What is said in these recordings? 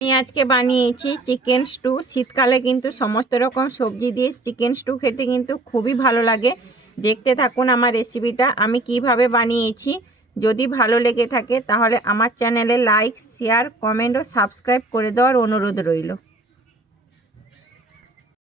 আমি আজকে বানিয়েছি চিকেন স্টু। শীতকালে কিন্তু সমস্ত রকম সবজি দিয়ে চিকেন স্টু খেতে কিন্তু খুবই ভালো লাগে। দেখতে থাকুন আমার রেসিপিটা, আমি কীভাবে বানিয়েছি। যদি ভালো লেগে থাকে তাহলে আমার চ্যানেলে লাইক, শেয়ার, কমেন্ট ও সাবস্ক্রাইব করে দেওয়ার অনুরোধ রইল।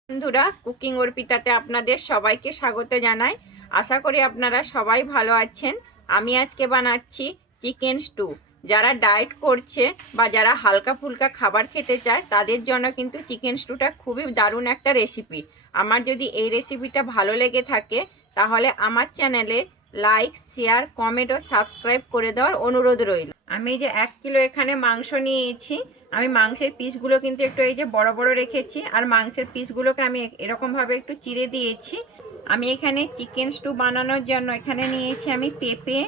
বন্ধুরা, কুকিং অর্পিতাতে আপনাদের সবাইকে স্বাগত জানাই। আশা করি আপনারা সবাই ভালো আছেন। আমি আজকে বানাচ্ছি চিকেন স্টু। যারা ডায়েট করছে বা যারা হালকা ফুলকা খাবার খেতে চায়, তাদের জন্য কিন্তু চিকেন স্টুটা খুবই দারুণ একটা রেসিপি আমার যদি এই রেসিপিটা ভালো লেগে থাকে, তাহলে আমার চ্যানেলে লাইক শেয়ার কমেন্ট ও সাবস্ক্রাইব করে দেওয়ার অনুরোধ রইল। আমি এই যে এক কিলো এখানে মাংস নিয়েছি। আমি মাংসের পিসগুলো কিন্তু একটু এই যে বড় বড় রেখেছি আর মাংসের পিসগুলোকে আমি এরকমভাবে একটু চিড়ে দিয়েছি। আমি এখানে চিকেন স্টু বানানোর জন্য এখানে নিয়েছি আমি পেঁপে,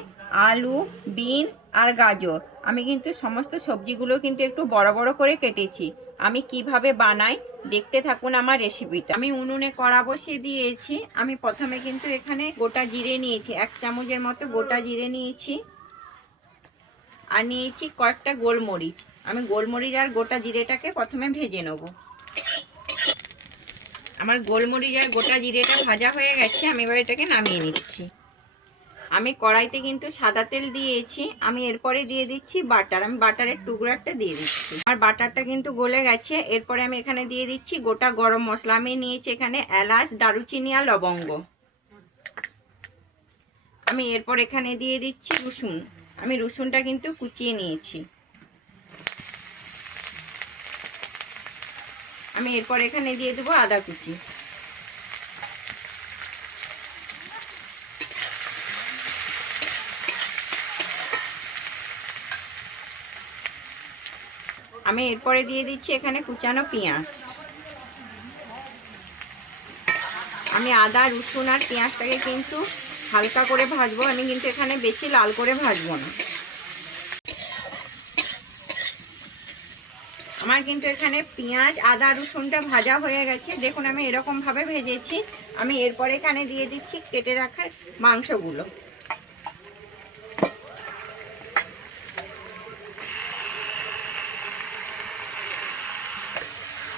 আলু, বিনস আর গাজর। আমি কিন্তু সমস্ত সবজিগুলো কিন্তু একটু বড় বড় করে কেটেছি। আমি কীভাবে বানাই দেখতে থাকুন আমার রেসিপিটা আমি উনুনে কড়া বসিয়ে দিয়েছি। আমি প্রথমে কিন্তু এখানে গোটা জিরে নিয়েছি। এক চামচের মতো গোটা জিরে নিয়েছি। আর নিয়েছি কয়েকটা গোলমরিচ। আমি গোলমরিচ আর গোটা জিরেটাকে প্রথমে ভেজে নেব। আমার গোলমরিচ আর গোটা জিরেটা ভাজা হয়ে গেছে। আমি এবার এটাকে নামিয়ে নিচ্ছি। আমি কড়াইতে কিন্তু সাদা তেল দিয়েছি, আমি এরপরে দিয়ে দিচ্ছি বাটার, আমি বাটারের টুকরাটা দিয়ে দিচ্ছি। আর বাটারটা কিন্তু গলে গেছে, এরপরে আমি এখানে দিয়ে দিচ্ছি গোটা গরম মশলা। আমি নিয়েছি এখানে এলাচ, দারুচিনি আর লবঙ্গ। আমি এরপর এখানে দিয়ে দিচ্ছি রসুন। আমি রসুনটা কিন্তু কুচিয়ে নিয়েছি। আমি এরপর এখানে দিয়ে দেবো আদা কুচি। আমি এরপরে দিয়ে দিচ্ছি এখানে কুচানো পেঁয়াজ। আমি আদা, রসুন আর পেঁয়াজটাকে কিন্তু হালকা করে ভাজবো। আমি কিন্তু এখানে বেশি লাল করে ভাজবো না। আমার কিন্তু এখানে পেঁয়াজ, আদা, রসুনটা ভাজা হয়ে গেছে। দেখুন আমি এরকমভাবে ভেজেছি। আমি এরপরে এখানে দিয়ে দিচ্ছি কেটে রাখা মাংসগুলো।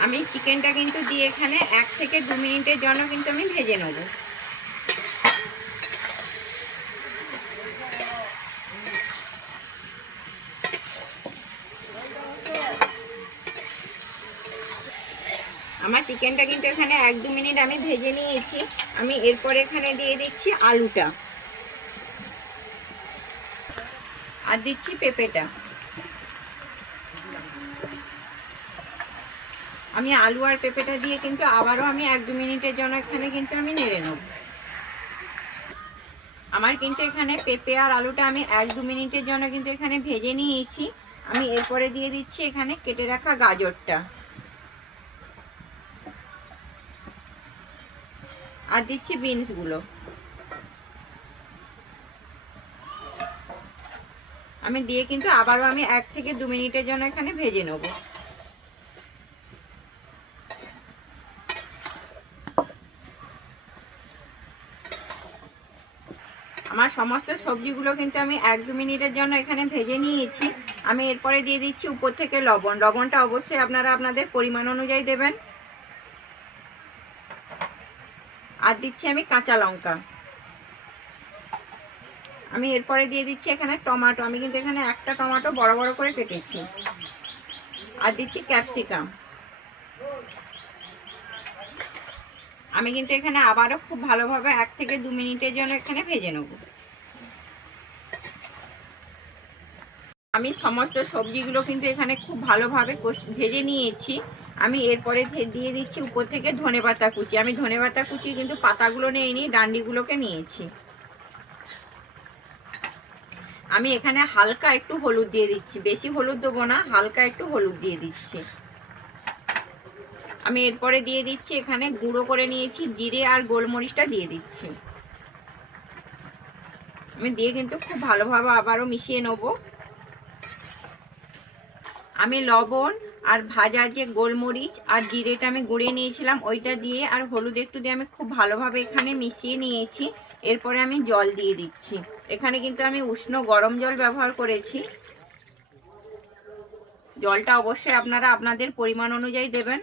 আমি চিকেনটা কিন্তু দিয়ে এখানে এক থেকে দু মিনিটের জন্য কিন্তু আমি ভেজে নেব। আমার চিকেনটা কিন্তু এখানে এক দু মিনিট আমি ভেজে নিয়েছি। আমি এরপর এখানে দিয়ে দিচ্ছি আলুটা। আর দিচ্ছি পেঁপেটা। আমি আলু আর পেঁপেটা দিয়ে কিন্তু আবারও আমি এক দু মিনিটের জন্য এখানে কিন্তু আমি নেড়ে নেব। আমার কিন্তু এখানে পেঁপে আর আলুটা আমি এক দু মিনিটের জন্য কিন্তু এখানে ভেজে নিয়েছি। আমি এরপরে দিয়ে দিচ্ছি এখানে কেটে রাখা গাজরটা। আর দিচ্ছি বিনসগুলো। আমি দিয়ে কিন্তু আবারও আমি এক থেকে দু মিনিটের জন্য এখানে ভেজে নেব। আমার সমস্ত সবজিগুলো কিন্তু আমি এক দু মিনিটের জন্য এখানে ভেজে নিয়েছি। আমি এরপরে দিয়ে দিচ্ছি উপর থেকে লবণ। লবণটা অবশ্যই আপনারা আপনাদের পরিমাণ অনুযায়ী দেবেন। আর দিচ্ছি আমি কাঁচা লঙ্কা। আমি এরপরে দিয়ে দিচ্ছি এখানে টমাটো। আমি কিন্তু এখানে একটা টমাটো বড় বড় করে কেটেছি। আর দিচ্ছি ক্যাপসিকাম। আমি কিন্তু এখানে আবারও খুব ভালোভাবে এক থেকে দু মিনিটের জন্য এখানে ভেজে নেব। আমি সমস্ত সবজিগুলো কিন্তু এখানে খুব ভালোভাবে ভেজে নিয়েছি। আমি এরপরে দিয়ে দিচ্ছি উপর থেকে ধনে পাতা কুচি। আমি ধনে পাতা কুচি কিন্তু পাতাগুলো নিয়ে নিই ডান্ডিগুলোকে নিয়েছি। আমি এখানে হালকা একটু হলুদ দিয়ে দিচ্ছি। বেশি হলুদ দেবো না, হালকা একটু হলুদ দিয়ে দিচ্ছি। আমি এরপরে দিয়ে দিচ্ছি এখানে গুঁড়ো করে নিয়েছি, জিরে আর গোলমরিচটা দিয়ে দিচ্ছি। আমি দিয়ে কিন্তু খুব ভালোভাবে আবারও মিশিয়ে নেব। আমি লবণ আর ভাজা যে গোলমরিচ আর জিরেটা আমি গুঁড়িয়ে নিয়েছিলাম, ওইটা দিয়ে আর হলুদ একটু দিয়ে আমি খুব ভালোভাবে এখানে মিশিয়ে নিয়েছি। এরপরে আমি জল দিয়ে দিচ্ছি। এখানে কিন্তু আমি উষ্ণ গরম জল ব্যবহার করেছি। জলটা অবশ্যই আপনারা আপনাদের পরিমাণ অনুযায়ী দেবেন।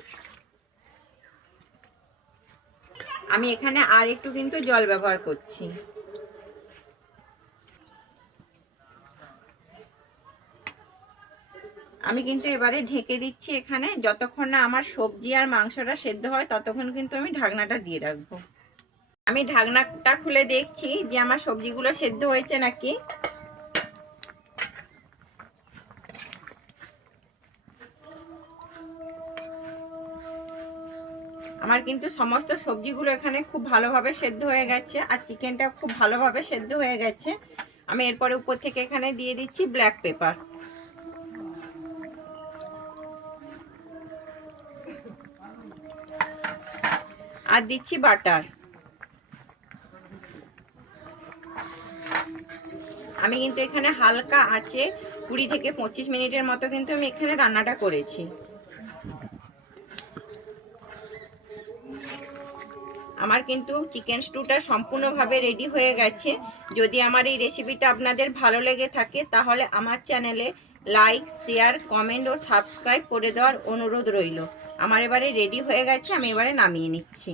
আমি এখানে আর একটু কিন্তু জল ব্যবহার করছি। আমি কিন্তু এবারে ঢেকে দিচ্ছি এখানে। যতক্ষণ না আমার সবজি আর মাংসটা সেদ্ধ হয়, ততক্ষণ কিন্তু আমি ঢাকনাটা দিয়ে রাখব। আমি ঢাকনাটা খুলে দেখছি যে আমার সবজিগুলো সেদ্ধ হয়েছে নাকি। আমার কিন্তু সমস্ত সবজিগুলো এখানে খুব ভালোভাবে সেদ্ধ হয়ে গেছে আর চিকেনটা খুব ভালোভাবে সেদ্ধ হয়ে গেছে। আমি এরপরে উপর থেকে এখানে দিয়ে দিচ্ছি ব্ল্যাক পেপার। আর দিচ্ছি বাটার। আমি কিন্তু এখানে হালকা আঁচে কুড়ি থেকে পঁচিশ মিনিটের মতো কিন্তু আমি এখানে রান্নাটা করেছি। আমার কিন্তু চিকেন স্টুটা সম্পূর্ণভাবে রেডি হয়ে গেছে। যদি আমার এই রেসিপিটা আপনাদের ভালো লেগে থাকে, তাহলে আমার চ্যানেলে লাইক, শেয়ার, কমেন্ট ও সাবস্ক্রাইব করে দেওয়ার অনুরোধ রইল। আমার এবারে রেডি হয়ে গেছে আমি এবারে নামিয়ে নিচ্ছি।